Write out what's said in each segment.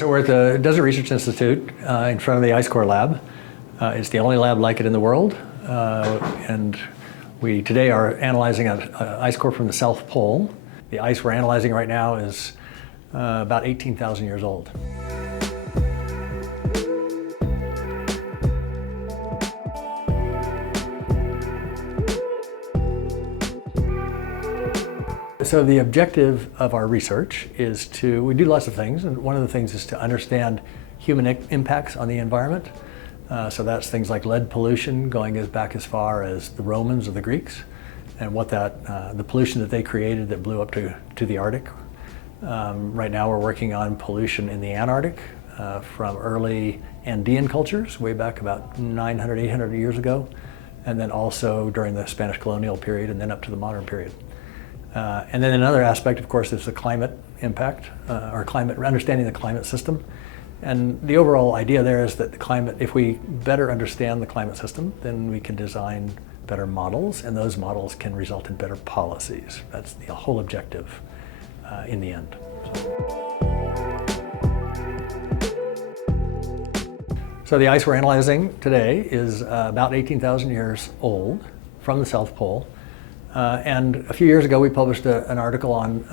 So we're at the Desert Research Institute in front of the Ice Core Lab. It's the only lab like it in the world. And we today are analyzing an ice core from the South Pole. The ice we're analyzing right now is about 18,000 years old. So the objective of our research is we do lots of things, and one of the things is to understand human impacts on the environment. So that's things like lead pollution going back as far as the Romans or the Greeks, and what the pollution that they created that blew up to the Arctic. Right now we're working on pollution in the Antarctic from early Andean cultures, way back about 900, 800 years ago, and then also during the Spanish colonial period and then up to the modern period. And then another aspect, of course, is the climate impact, or understanding the climate system. And the overall idea there is that the climate, if we better understand the climate system, then we can design better models, and those models can result in better policies. That's the whole objective in the end. So the ice we're analyzing today is about 18,000 years old from the South Pole. And a few years ago, we published an article on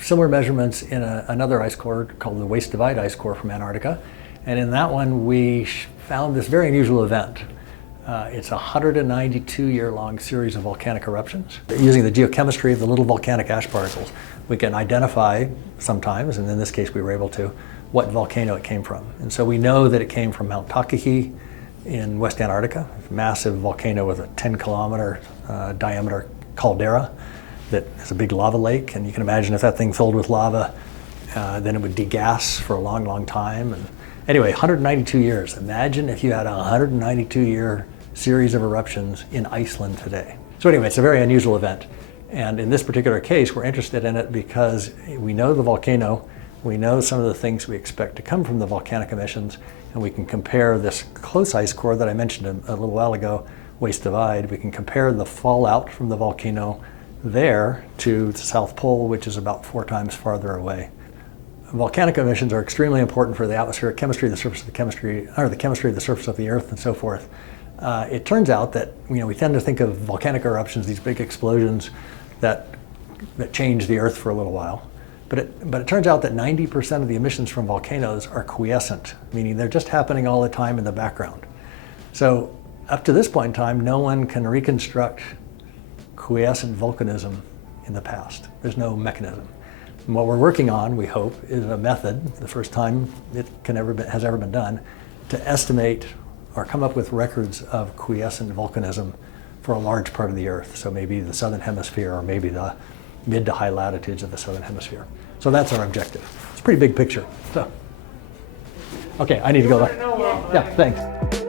similar measurements in another ice core called the Waist Divide ice core from Antarctica. And in that one, we found this very unusual event. It's a 192-year-long series of volcanic eruptions. Using the geochemistry of the little volcanic ash particles, we can identify sometimes, and in this case we were able to, what volcano it came from. And so we know that it came from Mount Takahi in West Antarctica, a massive volcano with a 10-kilometer diameter caldera that is a big lava lake, and you can imagine if that thing filled with lava, then it would degas for a long, long time. And anyway, 192 years. Imagine if you had a 192-year series of eruptions in Iceland today. So anyway, it's a very unusual event. And in this particular case, we're interested in it because we know the volcano, we know some of the things we expect to come from the volcanic emissions, and we can compare this close ice core that I mentioned a little while ago, Waist Divide. We can compare the fallout from the volcano there to the South Pole, which is about 4 times farther away. Volcanic emissions are extremely important for the atmospheric chemistry, the surface of the chemistry, or the chemistry of the surface of the Earth, and so forth. It turns out that we tend to think of volcanic eruptions, these big explosions that change the Earth for a little while. But it turns out that 90% of the emissions from volcanoes are quiescent, meaning they're just happening all the time in the background. So up to this point in time, no one can reconstruct quiescent volcanism in the past. There's no mechanism. And what we're working on, we hope, is a method, the first time it has ever been done, to estimate or come up with records of quiescent volcanism for a large part of the Earth. So maybe the southern hemisphere, or maybe the mid to high latitudes of the southern hemisphere. So that's our objective. It's a pretty big picture. So, okay, I need to go. Yeah, thanks.